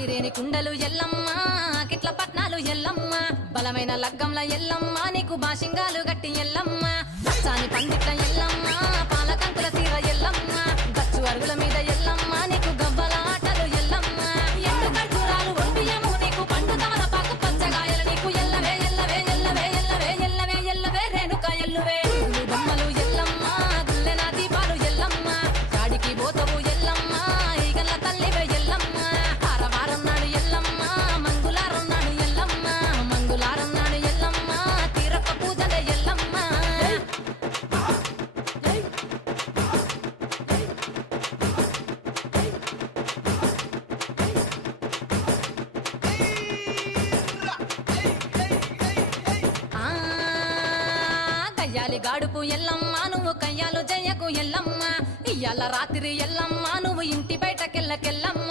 ఐరేని కుండలు ఎల్లమ్మ కిట్ల పట్నాలు ఎల్లమ్మ బలమైన లగ్గంల ఎల్లమ్మ నీకు బాషింగాలు గట్టి ఎల్లమ్మ పచ్చాని పందిట్ల ఎల్లమ్మ పాలకంకుల సీర ఎల్లమ్మ గచ్చు అరుగుల మీద ఎల్లమ్మ నీకు గవ్వల ఆటలు ఎల్లమ్మ ఎండు ఖర్జూరాలు ఒంటియము నీకు పండు తమలపాకు పచ్చగాయలు నీకు ఎల్లవే ఎల్లవే ఎల్లవే ఎల్లవే ఎల్లవే ఎల్లవే రేణుక ఎల్లువే బొమ్మలు ఎల్లమ్మ గుల్లెన దీపాలు ఎల్లమ్మ చాడికి పోతవు ఎల్లమ్మ ఈగల తల్లివే ఎల్లమ్మ వారం నాడు ఎల్లమ్మ మంగులారం నాడు ఎల్లమ్మ మంగులారం నాడు ఎల్లమ్మ తీరప్ప పూజలే ఎల్లమ్మ కయ్యాలి గాడుపు ఎల్లమ్మ నువ్వు కయ్యాలు జయ్యకు ఎల్లమ్మ ఇయ్యాల రాత్రి ఎల్లమ్మ నువ్వు ఇంటి బయటకెళ్ళకెళ్ళమ్మ